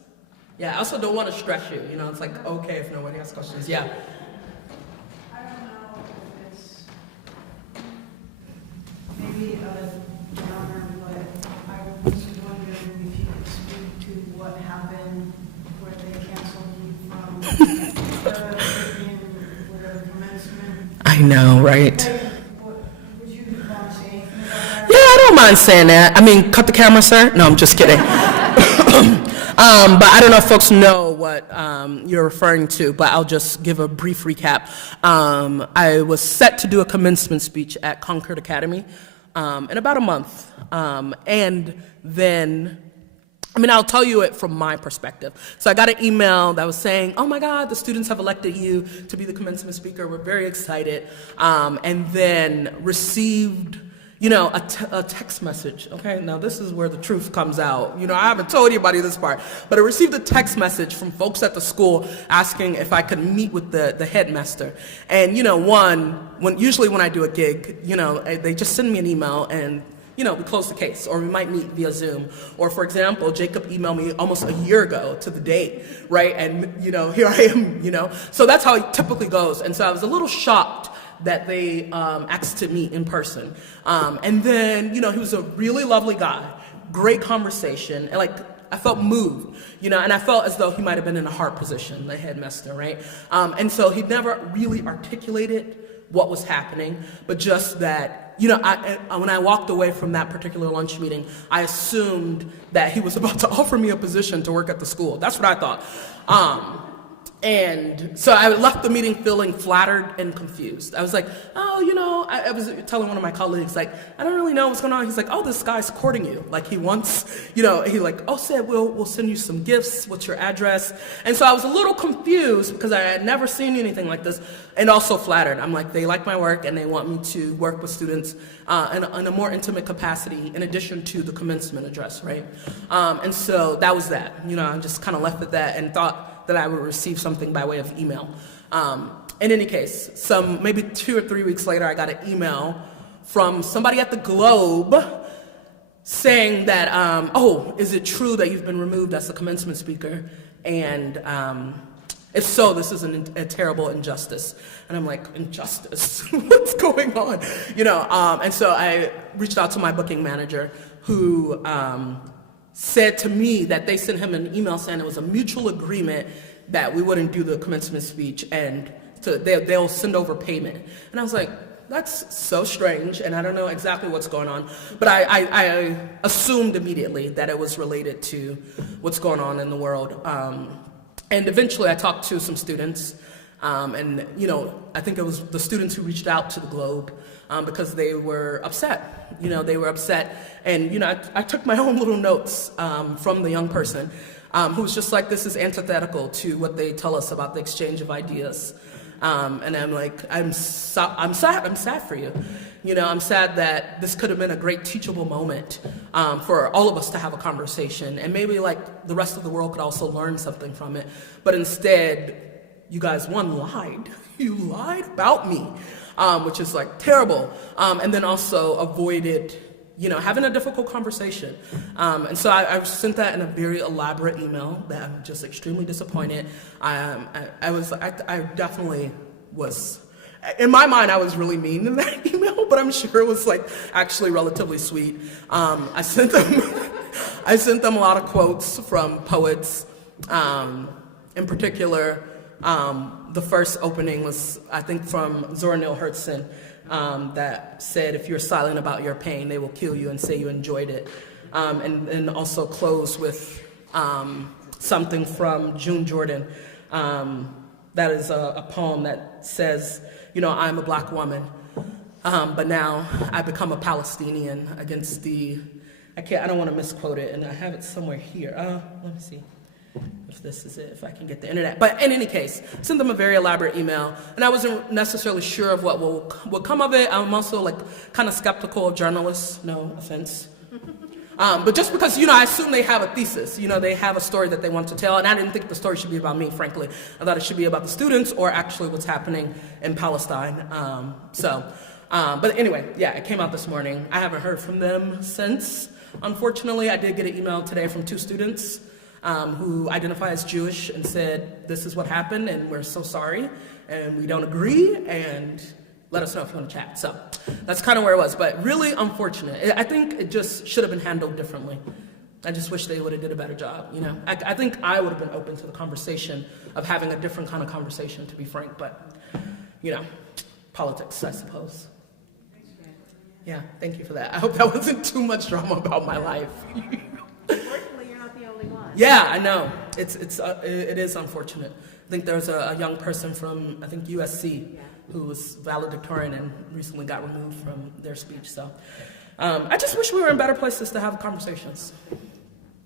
Yeah, I also don't want to stress you. You know, it's like, okay if nobody has questions. Yeah. I don't know if it's maybe a genre, but I was wondering if you could speak know, right? Would you want to say anything about that? Yeah, I don't mind saying that. I mean, cut the camera, sir. No, I'm just kidding. But I don't know if folks know what you're referring to, but I'll just give a brief recap. I was set to do a commencement speech at Concord Academy in about a month. And then, I mean, I'll tell you it from my perspective. So I got an email that was saying, oh my God, the students have elected you to be the commencement speaker. We're very excited. And then received, you know, a text message. Okay, now this is where the truth comes out. You know, I haven't told anybody this part, but I received a text message from folks at the school asking if I could meet with the headmaster. And, you know, usually when I do a gig, you know, they just send me an email and, you know, we close the case, or we might meet via Zoom. Or for example, Jacob emailed me almost a year ago to the date, right? And, you know, here I am, you know. So that's how it typically goes. And so I was a little shocked that they asked to meet in person. And then, you know, he was a really lovely guy, great conversation, and like, I felt moved, you know, and I felt as though he might have been in a hard position, the headmaster, right? And so he never really articulated what was happening, but just that, you know, when I walked away from that particular lunch meeting, I assumed that he was about to offer me a position to work at the school. That's what I thought. And so I left the meeting feeling flattered and confused. I was like, oh, you know, I was telling one of my colleagues, like, I don't really know what's going on. He's like, oh, this guy's courting you. Like, he wants, you know, he like, oh, said, we'll send you some gifts. What's your address? And so I was a little confused because I had never seen anything like this, and also flattered. I'm like, they like my work and they want me to work with students in a more intimate capacity in addition to the commencement address, right? And so that was that. You know, I just kind of left at that and thought that I would receive something by way of email. In any case, maybe 2 or 3 weeks later, I got an email from somebody at the Globe saying that, oh, is it true that you've been removed as the commencement speaker? And if so, this is a terrible injustice. And I'm like, injustice? What's going on? You know, and so I reached out to my booking manager who said to me that they sent him an email saying it was a mutual agreement that we wouldn't do the commencement speech and they'll send over payment. And I was like, that's so strange, and I don't know exactly what's going on. But I assumed immediately that it was related to what's going on in the world. And eventually I talked to some students, and, you know, I think it was the students who reached out to the Globe because they were upset. You know, they were upset. And, you know, I took my own little notes from the young person who was just like, this is antithetical to what they tell us about the exchange of ideas. And I'm like, I'm sad for you. You know, I'm sad that this could have been a great teachable moment for all of us to have a conversation. And maybe like the rest of the world could also learn something from it. But instead, you guys, lied. You lied about me, which is like terrible. And then also avoided, you know, having a difficult conversation. And so I sent that in a very elaborate email that I'm just extremely disappointed. I definitely was, in my mind, I was really mean in that email, but I'm sure it was like actually relatively sweet. I sent them a lot of quotes from poets. In particular, the first opening was, I think, from Zora Neale Hurston, that said, if you're silent about your pain, they will kill you and say you enjoyed it. And also close with something from June Jordan. That is a poem that says, you know, I'm a black woman, but now I become a Palestinian against I don't want to misquote it, and I have it somewhere here. Let me see if this is it, if I can get the internet. But in any case, sent them a very elaborate email, and I wasn't necessarily sure of what will come of it. I'm also like kind of skeptical of journalists, no offense. But just because, you know, I assume they have a thesis, you know, they have a story that they want to tell, and I didn't think the story should be about me, frankly. I thought it should be about the students or actually what's happening in Palestine. But anyway, yeah, it came out this morning. I haven't heard from them since. Unfortunately, I did get an email today from 2 students who identify as Jewish and said, this is what happened, and we're so sorry, and we don't agree, and let us know if you want to chat. So that's kind of where it was, but really unfortunate. I think it just should have been handled differently. I just wish they would have did a better job, you know. I think I would have been open to the conversation of having a different kind of conversation, to be frank, but, you know, politics, I suppose. Yeah, thank you for that. I hope that wasn't too much drama about my life. Unfortunately, you're not the only one. Yeah, I know. It is unfortunate. I think there's a young person from, I think, USC who was valedictorian and recently got removed from their speech. So I just wish we were in better places to have conversations.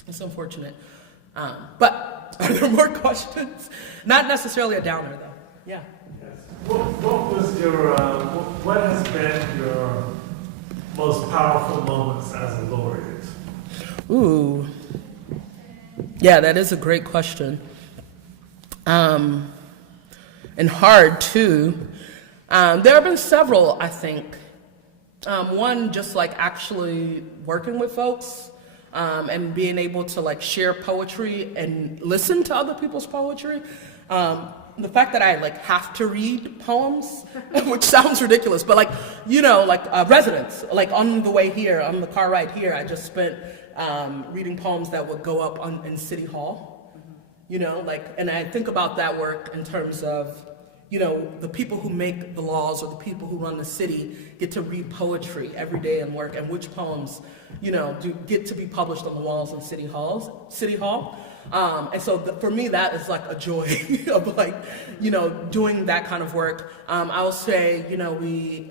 It's unfortunate. But are there more questions? Not necessarily a downer, though. Yeah. What has been your most powerful moments as a laureate? Ooh. Yeah, that is a great question. And hard, too. There have been several, I think. One, just like actually working with folks and being able to like share poetry and listen to other people's poetry. The fact that I like have to read poems, which sounds ridiculous, but like, you know, like residents, like on the way here, on the car ride here, I just spent reading poems that would go up in City Hall. You know, like, and I think about that work in terms of, you know, the people who make the laws or the people who run the city get to read poetry every day in work, and which poems, you know, do get to be published on the walls in City Hall. And so for me, that is like a joy of like, you know, doing that kind of work. I will say, you know,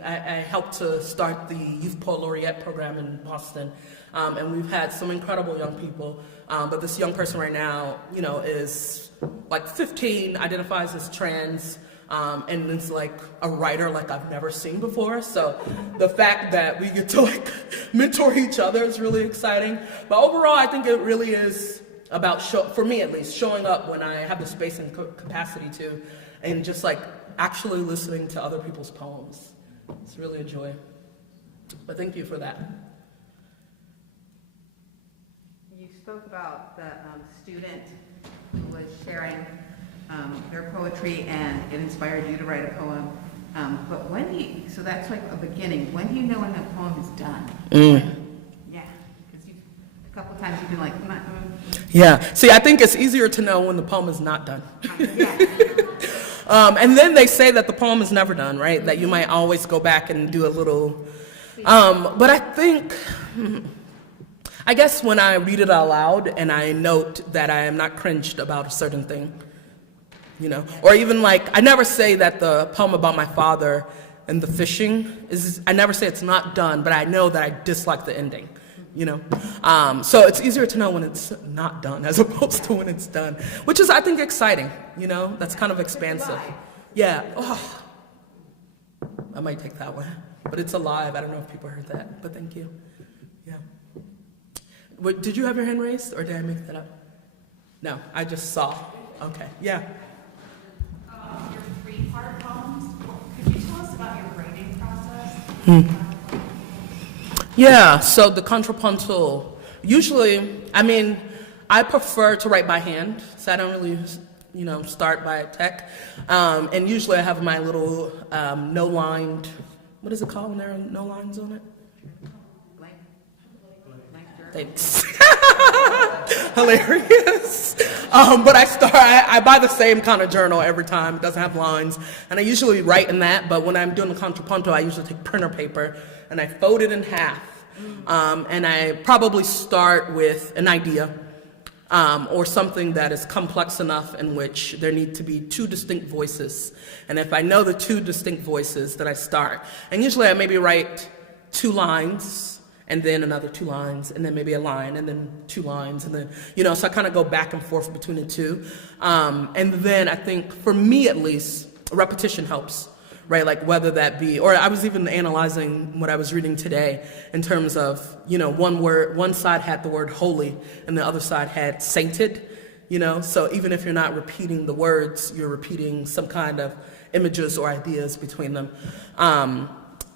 I helped to start the Youth Poet Laureate program in Boston. And we've had some incredible young people. But this young person right now, you know, is like 15, identifies as trans, and is like a writer like I've never seen before. So the fact that we get to like mentor each other is really exciting. But overall, I think it really is about, for me at least, showing up when I have the space and capacity to, and just like actually listening to other people's poems. It's really a joy. But thank you for that. You spoke about the student who was sharing their poetry and it inspired you to write a poem. But when do you, so that's like a beginning. When do you know when the poem is done? Yeah, because a couple times you've been like, Yeah, see, I think it's easier to know when the poem is not done. Yeah. And then they say that the poem is never done, right? That you might always go back and do a little, but I think, I guess when I read it out loud and I note that I am not cringed about a certain thing, you know, or even like, I never say that the poem about my father and the fishing is, I never say it's not done, but I know that I dislike the ending, you know. So it's easier to know when it's not done as opposed to when it's done, which is, I think, exciting, you know, that's kind of expansive. Yeah, oh, I might take that one, but it's alive. I don't know if people heard that, but thank you. Yeah. Wait, did you have your hand raised, or did I make that up? No, I just saw. Okay, yeah. Your three-part poems, could you tell us about your writing process? Yeah, so the contrapuntal, usually, I mean, I prefer to write by hand, so I don't really, you know, start by tech. And usually I have my little no-lined, what is it called when there are no lines on it? Thanks. Hilarious. But I buy the same kind of journal every time. It doesn't have lines. And I usually write in that, but when I'm doing the contrapunto, I usually take printer paper and I fold it in half. And I probably start with an idea or something that is complex enough in which there need to be two distinct voices. And if I know the two distinct voices, then I start. And usually I maybe write 2 lines, and then another 2 lines, and then maybe a line, and then 2 lines, and then, you know, so I kind of go back and forth between the two. And then I think, for me at least, repetition helps, right? Like whether that be, or I was even analyzing what I was reading today in terms of, you know, one side had the word holy, and the other side had sainted, you know? So even if you're not repeating the words, you're repeating some kind of images or ideas between them.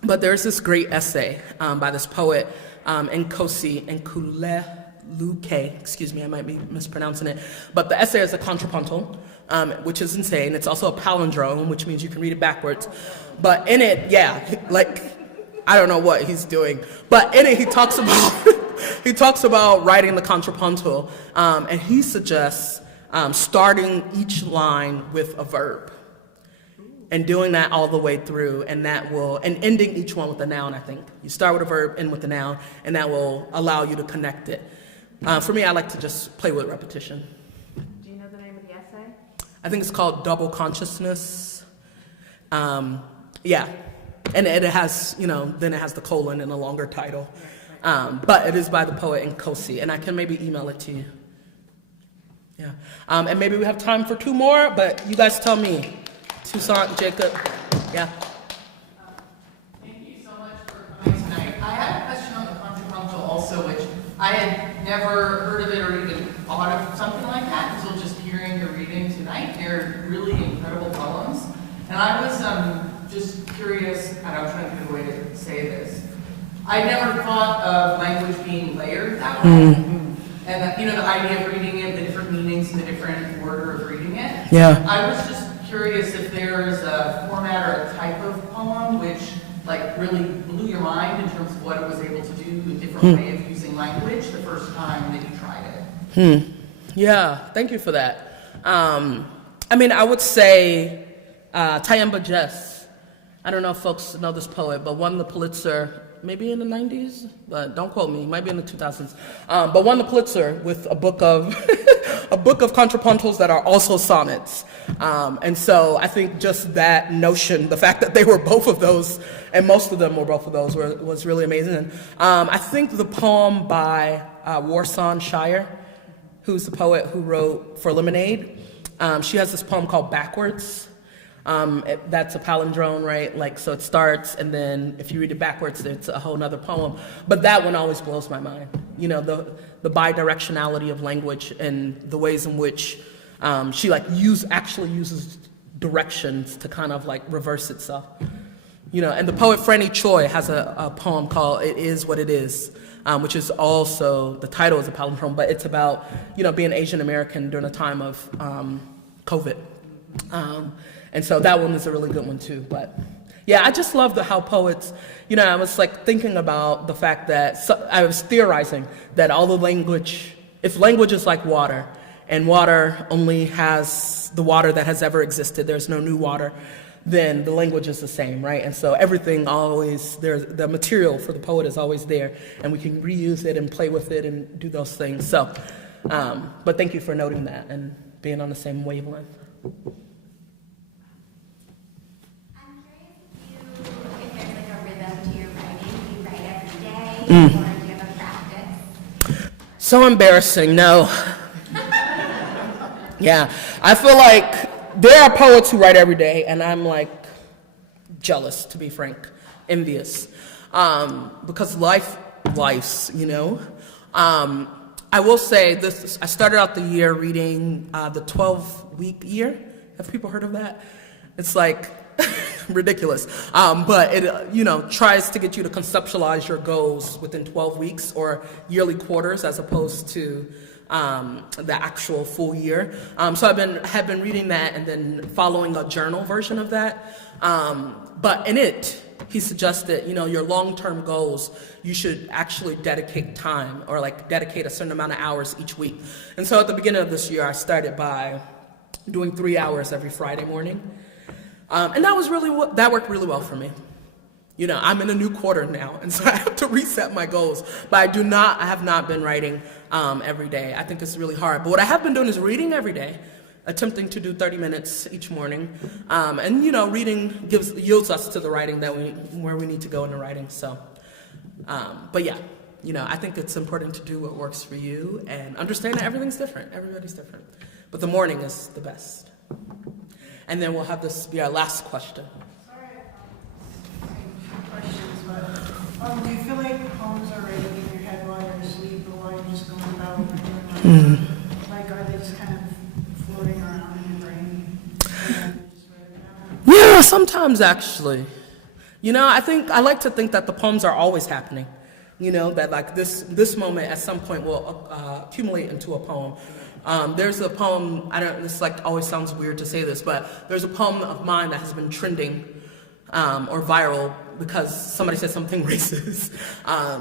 But there's this great essay by this poet, Nkosi Nkululuke, excuse me, I might be mispronouncing it, but the essay is a contrapuntal, which is insane. It's also a palindrome, which means you can read it backwards. But in it, yeah, like, I don't know what he's doing, but in it he talks about writing the contrapuntal, and he suggests starting each line with a verb. And doing that all the way through, and ending each one with a noun, I think. You start with a verb, end with a noun, and that will allow you to connect it. For me, I like to just play with repetition. Do you know the name of the essay? I think it's called Double Consciousness. Yeah, and it has, then it has the colon and a longer title. But it is by the poet Nkosi, and I can maybe email it to you. Yeah, and maybe we have time for 2 more, but you guys tell me. Toussaint, Jacob, yeah. Thank you so much for coming tonight. I had a question on the contrapuntal also, which I had never heard of it or even thought of something like that until just hearing your reading tonight. They're really incredible poems. And I was just curious, and I'm trying to think of a way to say this. I never thought of language being layered that way. And that, the idea of reading it, the different meanings, and the different order of reading it. Yeah. I was just curious if there's a format or a type of poem which really blew your mind in terms of what it was able to do, a different way of using language the first time that you tried it. Yeah, thank you for that. I would say Tayemba Jess. I don't know if folks know this poet, but won the Pulitzer maybe in the 90s, but don't quote me, might be in the 2000s. But won the Pulitzer with a book of a book of contrapuntals that are also sonnets. And so I think just that notion, the fact that they were both of those, and most of them were both of those, was really amazing. I think the poem by Warsan Shire, who's the poet who wrote For Lemonade, she has this poem called Backwards. That's a palindrome, right? So it starts, and then if you read it backwards, it's a whole nother poem. But that one always blows my mind. The bidirectionality of language and the ways in which she actually uses directions to kind of reverse itself. And the poet Franny Choi has a poem called It Is What It Is, which is also, the title is a palindrome, but it's about, being Asian American during a time of COVID. And so that one is a really good one too. But yeah, I just love how poets, I was thinking about the fact that, I was theorizing that all the language, if language is like water, and water only has the water that has ever existed, there's no new water, then the language is the same, right? And so everything always, the material for the poet is always there, and we can reuse it and play with it and do those things. So, but thank you for noting that and being on the same wavelength. If there's a rhythm to your writing, do you write every day, or do you have a practice? So embarrassing, no. Yeah, I feel like there are poets who write every day, and I'm jealous, to be frank, envious, because life's, I will say this, I started out the year reading the 12-week year. Have people heard of that? It's ridiculous. But it, tries to get you to conceptualize your goals within 12 weeks or yearly quarters as opposed to the actual full year. So have been reading that and then following a journal version of that. But in it, he suggested, your long-term goals, you should actually dedicate time or dedicate a certain amount of hours each week. And so at the beginning of this year, I started by doing 3 hours every Friday morning. And that worked really well for me. I'm in a new quarter now, and so I have to reset my goals. But I have not been writing every day. I think it's really hard. But what I have been doing is reading every day, attempting to do 30 minutes each morning. And reading yields us to the writing where we need to go in the writing. So, but yeah, I think it's important to do what works for you and understand that everything's different. Everybody's different. But the morning is the best. And then we'll have this be our last question. Sorry, questions, but do you feel like poems are written in your head while you're asleep or while you're just going about doing are they just kind of floating around in your brain? And then you just write it down? Yeah, sometimes actually. I like to think that the poems are always happening. That this moment at some point will accumulate into a poem. There's a poem, this always sounds weird to say this, but there's a poem of mine that has been trending or viral because somebody said something racist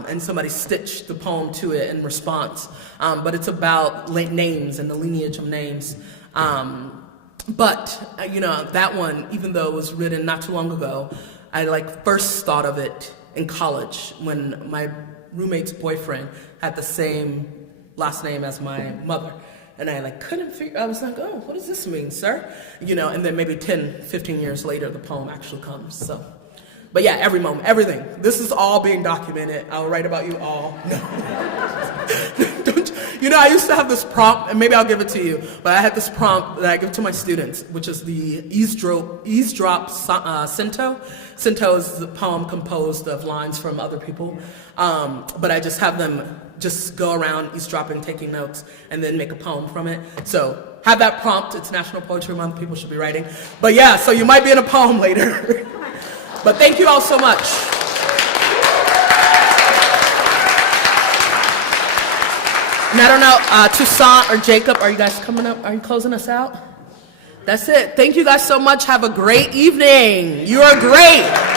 and somebody stitched the poem to it in response. But it's about names and the lineage of names. But, that one, even though it was written not too long ago, I first thought of it in college when my roommate's boyfriend had the same last name as my mother. And I couldn't figure, I was like, oh, what does this mean, sir? And then maybe 10, 15 years later, the poem actually comes, so. But yeah, every moment, everything. This is all being documented. I'll write about you all. No. I used to have this prompt, and maybe I'll give it to you, but I had this prompt that I give to my students, which is the eavesdrop cento. Cento is the poem composed of lines from other people, but I just have them just go around eavesdropping, taking notes, and then make a poem from it. So have that prompt. It's National Poetry Month. People should be writing. But yeah, so you might be in a poem later. But thank you all so much. And I don't know, Toussaint or Jacob, are you guys coming up? Are you closing us out? That's it. Thank you guys so much. Have a great evening. You are great.